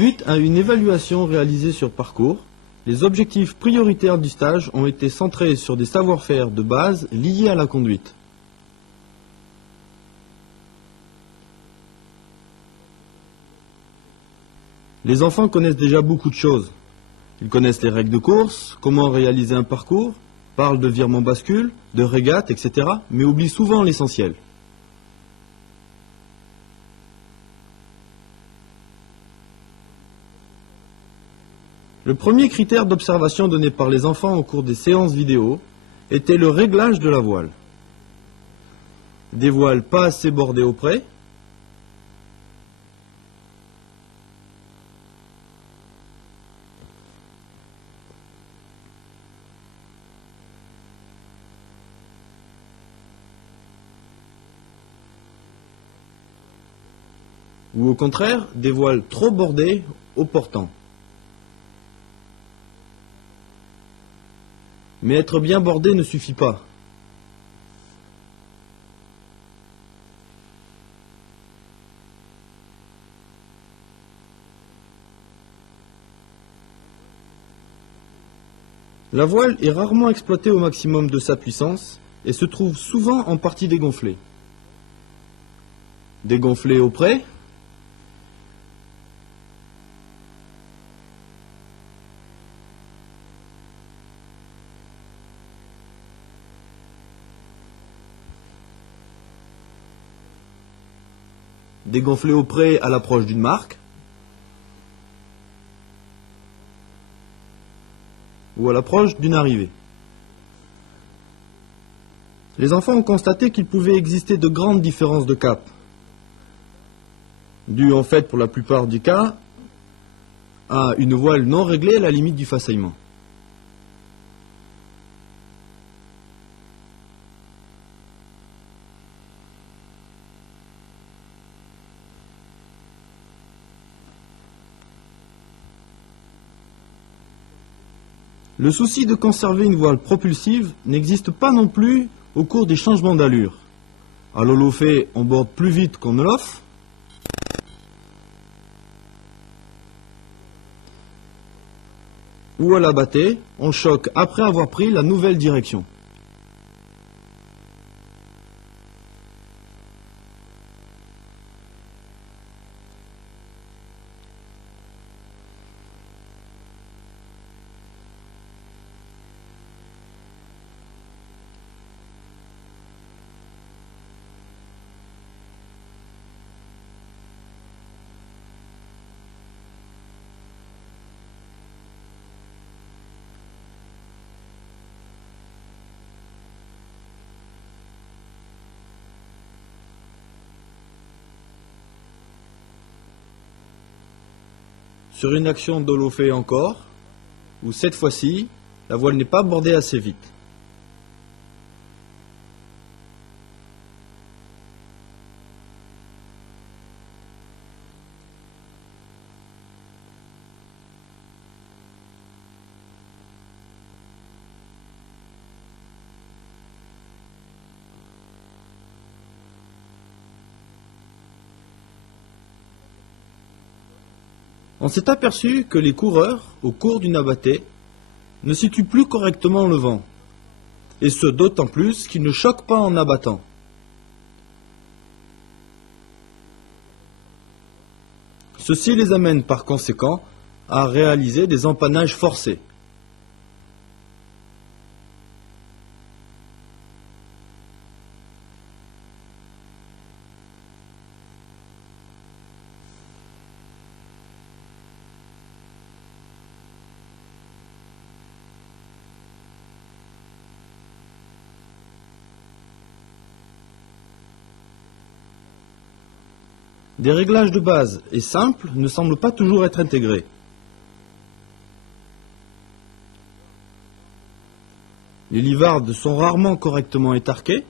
Suite à une évaluation réalisée sur parcours, les objectifs prioritaires du stage ont été centrés sur des savoir-faire de base liés à la conduite. Les enfants connaissent déjà beaucoup de choses. Ils connaissent les règles de course, comment réaliser un parcours, parlent de virement bascule, de régate, etc., mais oublient souvent l'essentiel. Le premier critère d'observation donné par les enfants au cours des séances vidéo était le réglage de la voile. Des voiles pas assez bordées au près, ou au contraire, des voiles trop bordées au portant. Mais être bien bordé ne suffit pas. La voile est rarement exploitée au maximum de sa puissance et se trouve souvent en partie dégonflée. Dégonflée au près, dégonflée au près à l'approche d'une marque, ou à l'approche d'une arrivée. Les enfants ont constaté qu'il pouvait exister de grandes différences de cap, dues en fait pour la plupart du cas à une voile non réglée à la limite du façaillement. Le souci de conserver une voile propulsive n'existe pas non plus au cours des changements d'allure. À l'holofé, on borde plus vite qu'en olof. Ou à la bâtée, on choque après avoir pris la nouvelle direction. Sur une action d'holofé encore, où cette fois-ci, la voile n'est pas bordée assez vite. On s'est aperçu que les coureurs, au cours d'une abattée, ne situent plus correctement le vent, et ce d'autant plus qu'ils ne choquent pas en abattant. Ceci les amène par conséquent à réaliser des empannages forcés. Des réglages de base et simples ne semblent pas toujours être intégrés. Les livardes sont rarement correctement étarquées,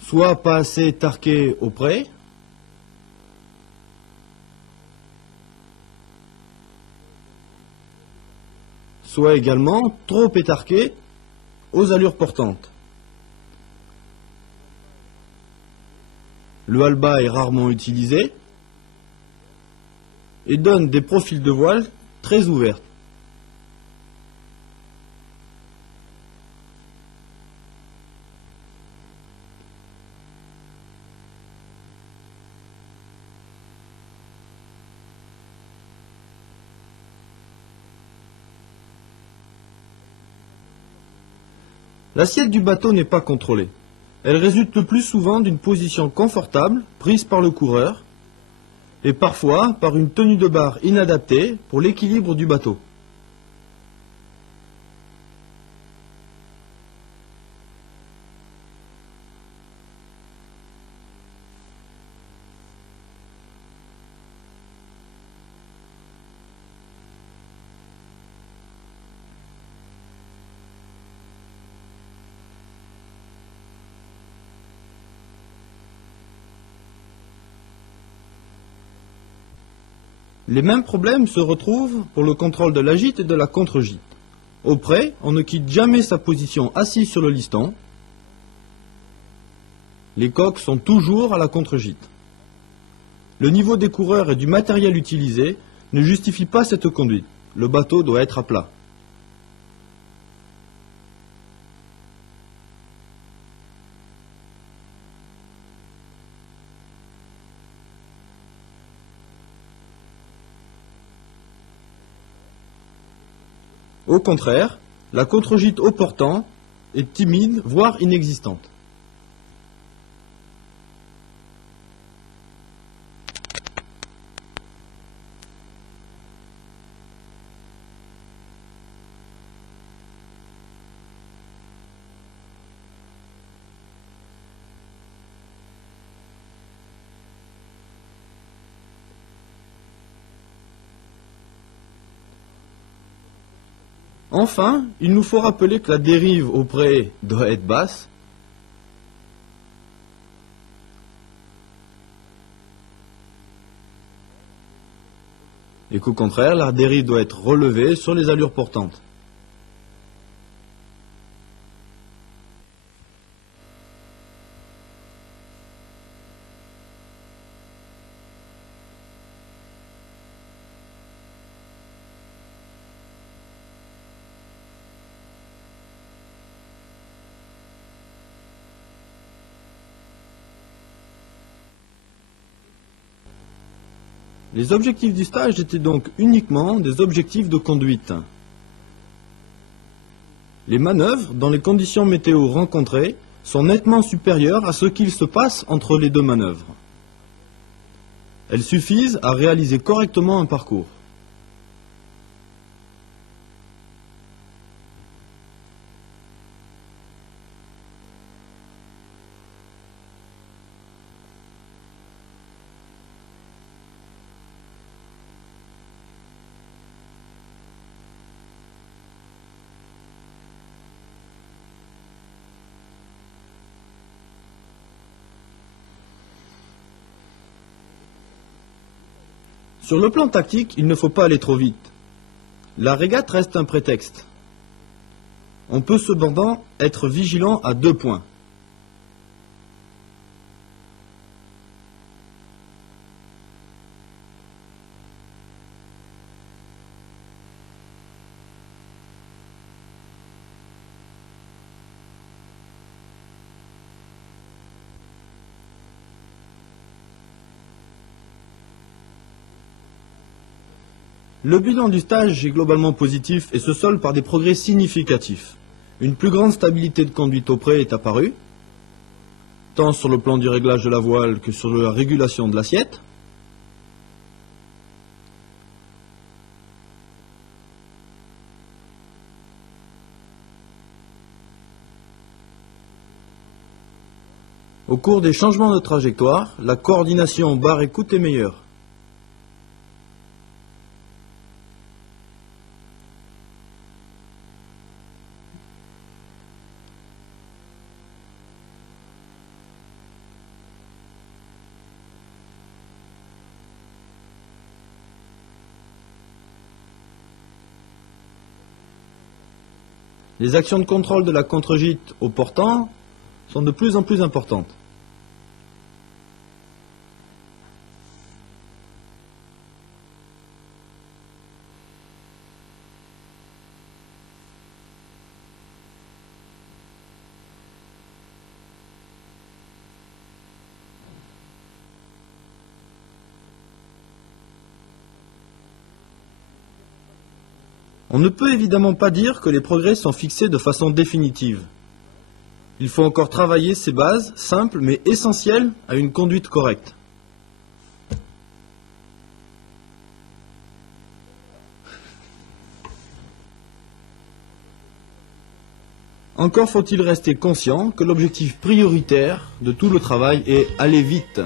soit pas assez étarquées au près, soit également trop étarquées aux allures portantes. Le halba est rarement utilisé, et donne des profils de voile très ouverts. L'assiette du bateau n'est pas contrôlée. Elle résulte le plus souvent d'une position confortable prise par le coureur et parfois par une tenue de barre inadaptée pour l'équilibre du bateau. Les mêmes problèmes se retrouvent pour le contrôle de la gîte et de la contre-gîte. Au près, on ne quitte jamais sa position assise sur le liston. Les coques sont toujours à la contre-gîte. Le niveau des coureurs et du matériel utilisé ne justifie pas cette conduite. Le bateau doit être à plat. Au contraire, la contre-gîte au portant est timide, voire inexistante. Enfin, il nous faut rappeler que la dérive au près doit être basse et qu'au contraire, la dérive doit être relevée sur les allures portantes. Les objectifs du stage étaient donc uniquement des objectifs de conduite. Les manœuvres, dans les conditions météo rencontrées, sont nettement supérieures à ce qu'il se passe entre les deux manœuvres. Elles suffisent à réaliser correctement un parcours. Sur le plan tactique, il ne faut pas aller trop vite. La régate reste un prétexte. On peut cependant être vigilant à 2 points. Le bilan du stage est globalement positif et se solde par des progrès significatifs. Une plus grande stabilité de conduite au près est apparue, tant sur le plan du réglage de la voile que sur la régulation de l'assiette. Au cours des changements de trajectoire, la coordination barre-écoute est meilleure. Les actions de contrôle de la contre-gîte au portant sont de plus en plus importantes. On ne peut évidemment pas dire que les progrès sont fixés de façon définitive. Il faut encore travailler ces bases, simples mais essentielles à une conduite correcte. Encore faut-il rester conscient que l'objectif prioritaire de tout le travail est aller vite.